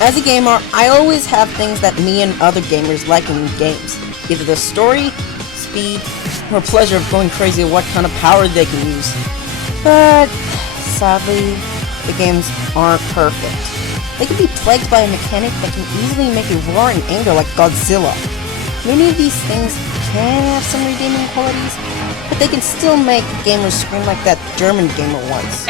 As a gamer, I always have things that me and other gamers like in games. Either the story, speed, or pleasure of going crazy at what kind of power they can use. But, sadly, the games aren't perfect. They can be plagued by a mechanic that can easily make you roar in anger like Godzilla. Many of these things can have some redeeming qualities, but they can still make gamers scream like that German gamer once.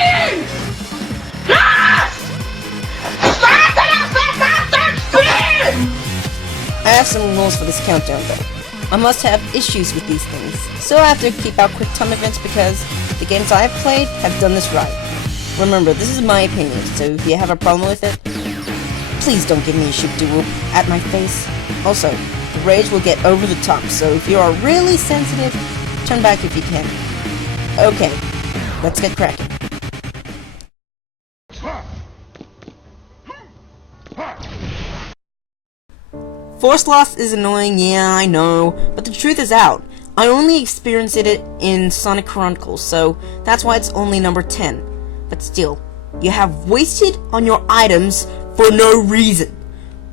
I have some rules for this countdown though. I must have issues with these things, so I have to keep out quick time events because the games I have played have done this right. Remember, this is my opinion, so if you have a problem with it, please don't give me a shoot-de-whoop at my face. Also, the rage will get over the top, so if you are really sensitive, turn back if you can. Okay, let's get cracking. Force loss is annoying, yeah, I know, but the truth is out. I only experienced it in Sonic Chronicles, so that's why it's only number 10. But still, you have wasted on your items for no reason.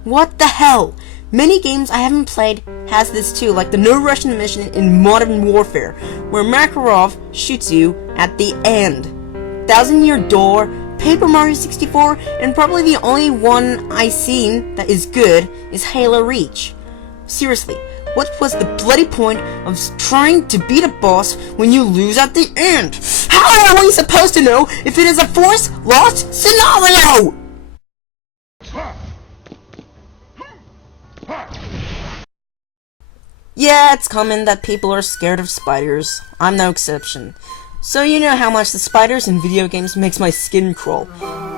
What the hell? Many games I haven't played has this too, like the No Russian mission in Modern Warfare, where Makarov shoots you at the end. Thousand Year Door, Paper Mario 64, and probably the only one I've seen that is good is Halo Reach. Seriously, what was the bloody point of trying to beat a boss when you lose at the end? How are we supposed to know if it is a force lost scenario? Yeah, it's common that people are scared of spiders. I'm no exception. So you know how much the spiders in video games makes my skin crawl.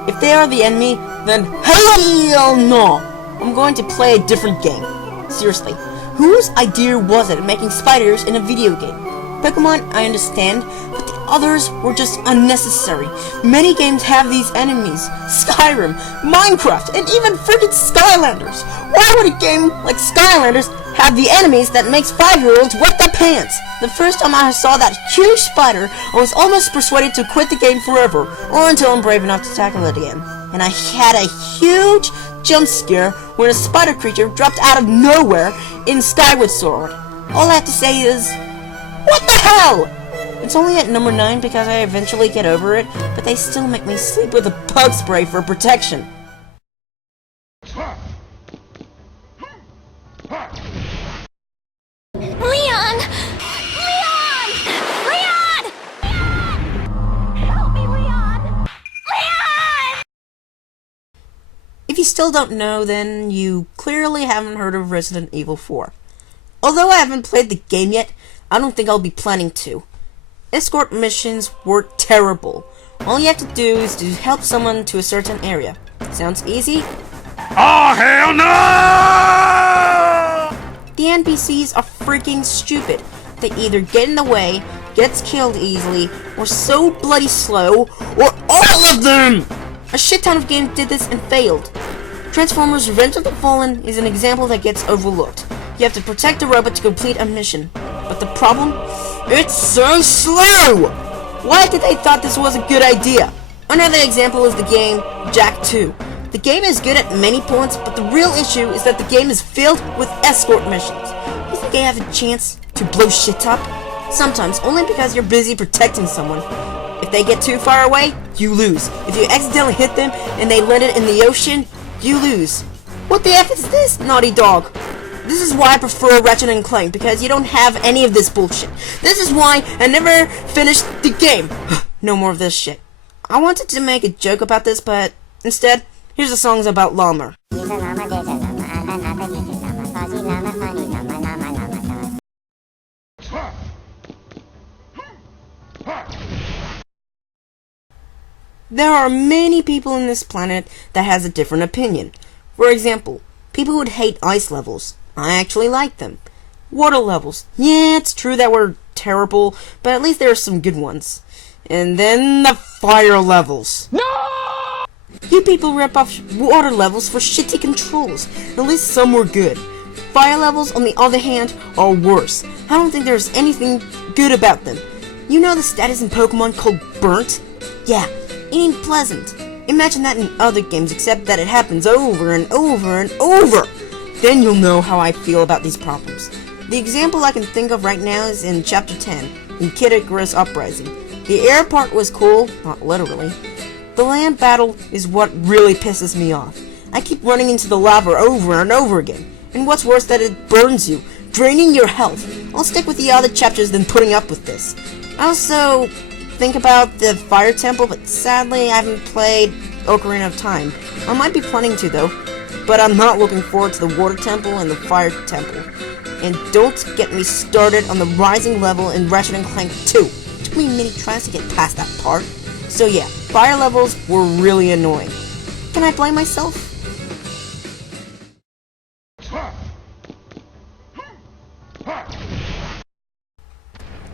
If they are the enemy, then hell no! I'm going to play a different game. Seriously, whose idea was it making spiders in a video game? Pokemon, I understand, but the others were just unnecessary. Many games have these enemies. Skyrim, Minecraft, and even friggin' Skylanders. Why would a game like Skylanders have the enemies that makes 5-year-olds wet their pants? The first time I saw that huge spider, I was almost persuaded to quit the game forever, or until I'm brave enough to tackle it again. And I had a huge jump scare when a spider creature dropped out of nowhere in Skyward Sword. All I have to say is, what the hell? It's only at number 9 because I eventually get over it, but they still make me sleep with a bug spray for protection. Leon! Leon! Leon! Help me, Leon! Leon! If you still don't know, then you clearly haven't heard of Resident Evil 4. Although I haven't played the game yet, I don't think I'll be planning to. Escort missions were terrible. All you have to do is to help someone to a certain area. Sounds easy? Oh, hell no! The NPCs are freaking stupid. They either get in the way, gets killed easily, or so bloody slow, or all of them! A shit ton of games did this and failed. Transformers Revenge of the Fallen is an example that gets overlooked. You have to protect a robot to complete a mission. But the problem? It's so slow! Why did they thought this was a good idea? Another example is the game Jak 2. The game is good at many points, but the real issue is that the game is filled with escort missions. You think they have a chance to blow shit up? Sometimes, only because you're busy protecting someone. If they get too far away, you lose. If you accidentally hit them and they land it in the ocean, you lose. What the F is this, Naughty Dog? This is why I prefer Ratchet & Clank, because you don't have any of this bullshit. This is why I never finished the game. No more of this shit. I wanted to make a joke about this, but instead, here's the songs about llama. There are many people on this planet that has a different opinion. For example, people would hate ice levels. I actually like them. Water levels. Yeah, it's true that we're terrible, but at least there are some good ones. And then the fire levels. No! You people rip off water levels for shitty controls. At least some were good. Fire levels, on the other hand, are worse. I don't think there's anything good about them. You know the status in Pokemon called Burnt? Yeah, it ain't pleasant. Imagine that in other games, except that it happens over and over and over. Then you'll know how I feel about these problems. The example I can think of right now is in Chapter 10, in Kid Icarus Uprising. The air part was cool, not literally. The land battle is what really pisses me off. I keep running into the lava over and over again. And what's worse, that it burns you, draining your health. I'll stick with the other chapters than putting up with this. I also think about the Fire Temple, but sadly I haven't played Ocarina of Time. I might be planning to though, but I'm not looking forward to the Water Temple and the Fire Temple. And don't get me started on the rising level in Ratchet & Clank 2. It took me many tries to get past that part. So yeah, fire levels were really annoying. Can I blame myself?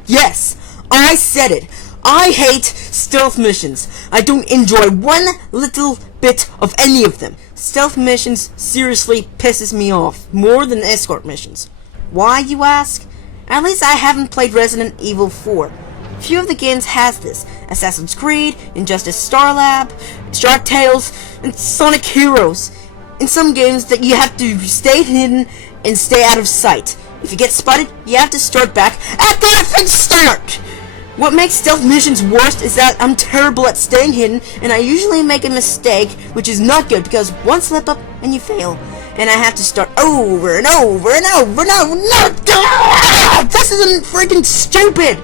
Yes! I said it! I hate stealth missions. I don't enjoy one little bit of any of them. Stealth missions seriously pisses me off, more than escort missions. Why, you ask? At least I haven't played Resident Evil 4. Few of the games has this. Assassin's Creed, Injustice Starlab, Shark Tales, and Sonic Heroes. In some games that you have to stay hidden and stay out of sight. If you get spotted, you have to start back at the effing start! What makes stealth missions worst is that I'm terrible at staying hidden, and I usually make a mistake, which is not good because one slip up and you fail. And I have to start over and over and over and over. No! This isn't freaking stupid!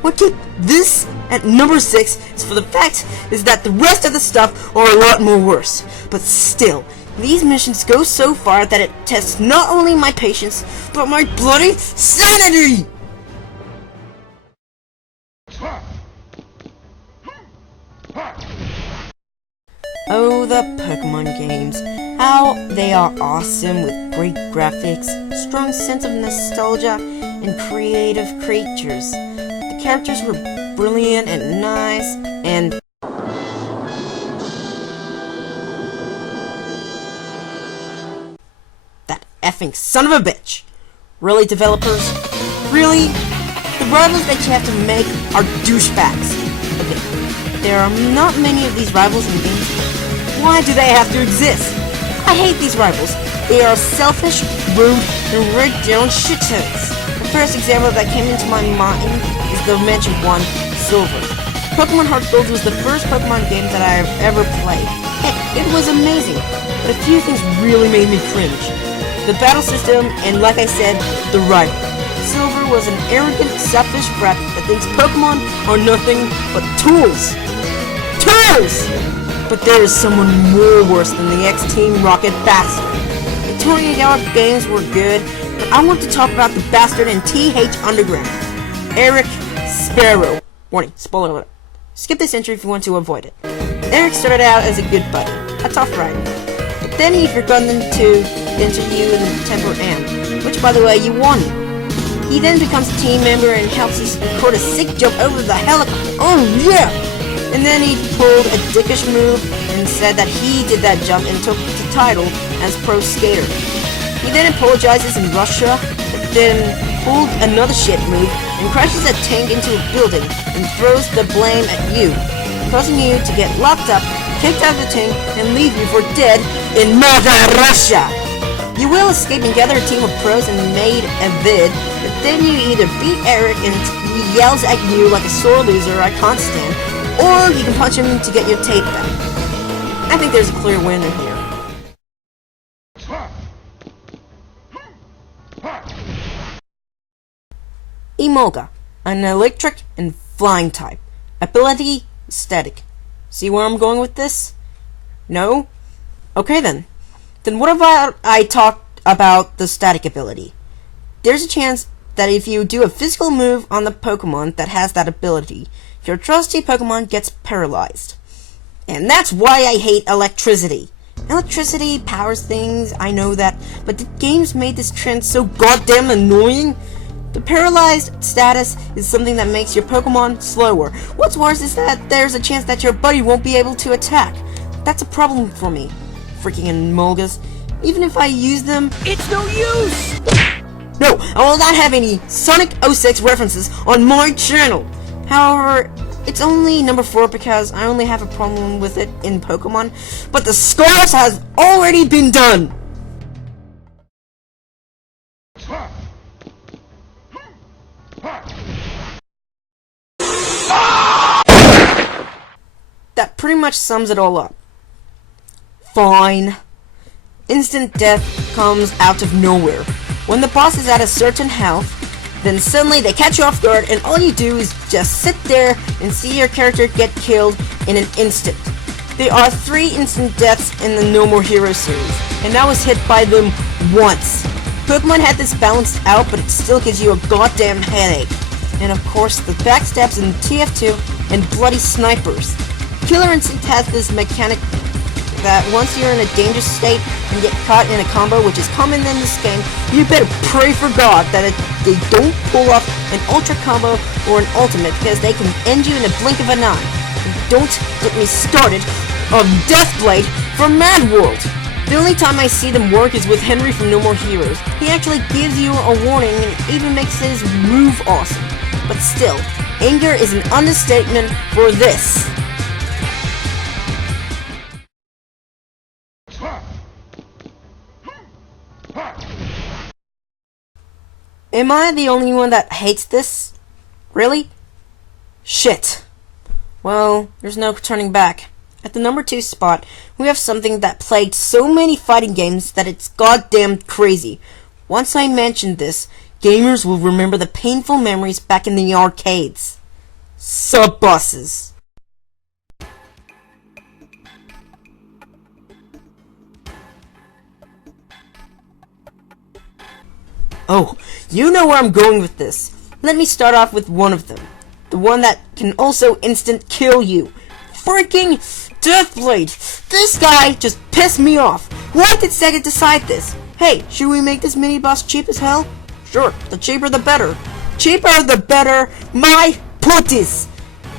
What keeps this at number 6 is for the fact is that the rest of the stuff are a lot more worse. But still, these missions go so far that it tests not only my patience, but my bloody sanity! Oh, the Pokemon games. How they are awesome with great graphics, strong sense of nostalgia, and creative creatures. The characters were brilliant and nice, and that effing son of a bitch! Really, developers? Really? The rivals that you have to make are douchebags. Okay, there are not many of these rivals in games. Why do they have to exist? I hate these rivals. They are selfish, rude, and rigged down shitheads. The first example that came into my mind is the mentioned one, Silver. Pokemon Heart Gold was the first Pokemon game that I have ever played. Heck, it was amazing, but a few things really made me cringe. The battle system, and like I said, the rival. Silver was an arrogant, selfish brat that thinks Pokemon are nothing but tools. Tools! But there is someone more worse than the X-Team Rocket bastard. The 28-hour games were good, but I want to talk about the bastard in TH Underground. Eric Sparrow. Warning, spoiler alert. Skip this entry if you want to avoid it. Eric started out as a good buddy, a tough rider. But then he forgot to interview in Temper Am, which by the way, you won. He then becomes a team member and helps you record a sick jump over the helicopter. Oh yeah! And then he pulled a dickish move and said that he did that jump and took the title as pro skater. He then apologizes in Russia, but then pulled another shit move and crashes a tank into a building and throws the blame at you, causing you to get locked up, kicked out of the tank, and leave you for dead in Mother Russia. You will escape and gather a team of pros and made a vid, but then you either beat Eric and he yells at you like a sore loser I can't stand, or you can punch him to get your tape back. I think there's a clear winner here. Emolga, an electric and flying type. Ability, static. See where I'm going with this? No? Okay then. Then what about I talked about the static ability? There's a chance that if you do a physical move on the Pokemon that has that ability, your trusty Pokemon gets paralyzed. And that's why I hate electricity. Electricity powers things, I know that, but the games made this trend so goddamn annoying. The paralyzed status is something that makes your Pokemon slower. What's worse is that there's a chance that your buddy won't be able to attack. That's a problem for me. Freaking Emolgas. Even if I use them, it's no use! No, I will not have any Sonic 06 references on my channel. However, It's only number 4 because I only have a problem with it in Pokemon, but the scars has already been done! That pretty much sums it all up. Fine. Instant death comes out of nowhere. When the boss is at a certain health, then suddenly they catch you off guard and all you do is just sit there and see your character get killed in an instant. There are 3 instant deaths in the No More Heroes series, and I was hit by them once. Pokemon had this balanced out, but it still gives you a goddamn headache. And of course, the backstabs in TF2 and bloody snipers. Killer Instinct has this mechanic that once you're in a dangerous state and get caught in a combo, which is common in this game, you better pray for God that they don't pull off an ultra combo or an ultimate, because they can end you in a blink of an eye. And don't get me started on Deathblade from Mad World. The only time I see them work is with Henry from No More Heroes. He actually gives you a warning and even makes his move awesome. But still, anger is an understatement for this. Am I the only one that hates this? Really? Shit. Well, there's no turning back. At the number 2 spot, we have something that plagued so many fighting games that it's goddamn crazy. Once I mention this, gamers will remember the painful memories back in the arcades. Sub-bosses. Oh, you know where I'm going with this. Let me start off with one of them. The one that can also instant kill you. Freaking Deathblade! This guy just pissed me off. Why did Sega decide this? Hey, should we make this mini-boss cheap as hell? Sure, the cheaper the better. Cheaper the better, my putties!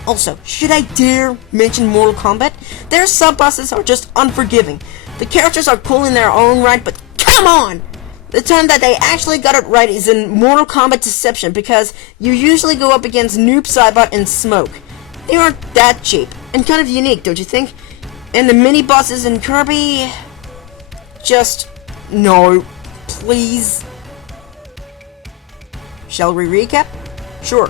Also, should I dare mention Mortal Kombat? Their sub-bosses are just unforgiving. The characters are cool in their own right, but come on! The time that they actually got it right is in Mortal Kombat Deception, because you usually go up against Noob Saibot and Smoke. They aren't that cheap, and kind of unique, don't you think? And the mini-bosses in Kirby... just... no. Please. Shall we recap? Sure.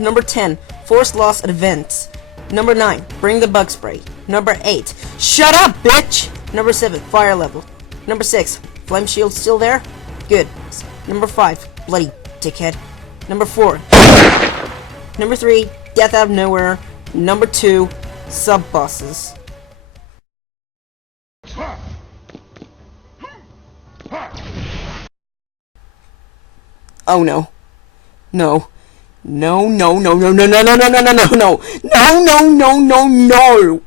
Number 10, Force Loss at Events. Number 9, Bring the Bug Spray. Number 8, Shut up, bitch! Number 7, Fire Level. Number 6, Flame Shield still there? Good. Number 5, Bloody Dickhead. Number 4, Number 3, Death Out of Nowhere. Number 2, Sub-Bosses. Oh no. No. No, no, no, no, no, no, no, no, no, no, no, no, no, no, no, no, no.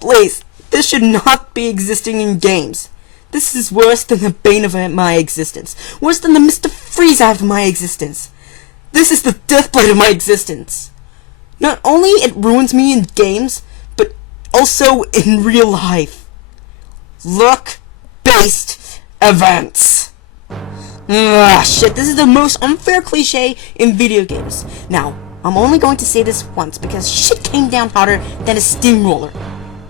Please, this should not be existing in games. This is worse than the bane of my existence. Worse than the Mr. Freeze of my existence. This is the Deathblade of my existence. Not only it ruins me in games, but also in real life. Luck-based events. Shit, this is the most unfair cliche in video games. Now, I'm only going to say this once because shit came down harder than a steamroller.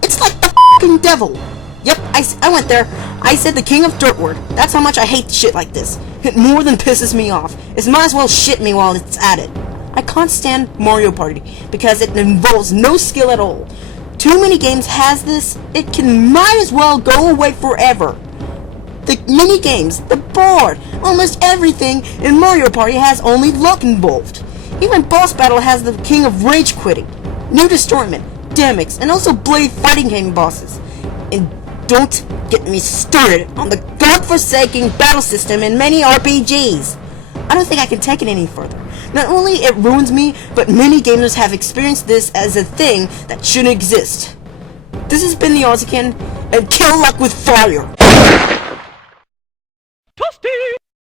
It's like the f***ing devil. Yep, I went there. I said the king of Dirtward. That's how much I hate shit like this. It more than pisses me off. It might as well shit me while it's at it. I can't stand Mario Party because it involves no skill at all. Too many games has this. It can might as well go away forever. The mini games, the board, almost everything in Mario Party has only luck involved. Even Boss Battle has the king of rage quitting, new destroyment, Demix, and also Blade fighting game bosses. And don't get me started on the godforsaken battle system in many RPGs. I don't think I can take it any further. Not only it ruins me, but many gamers have experienced this as a thing that shouldn't exist. This has been the Aussie-can, and kill luck with fire!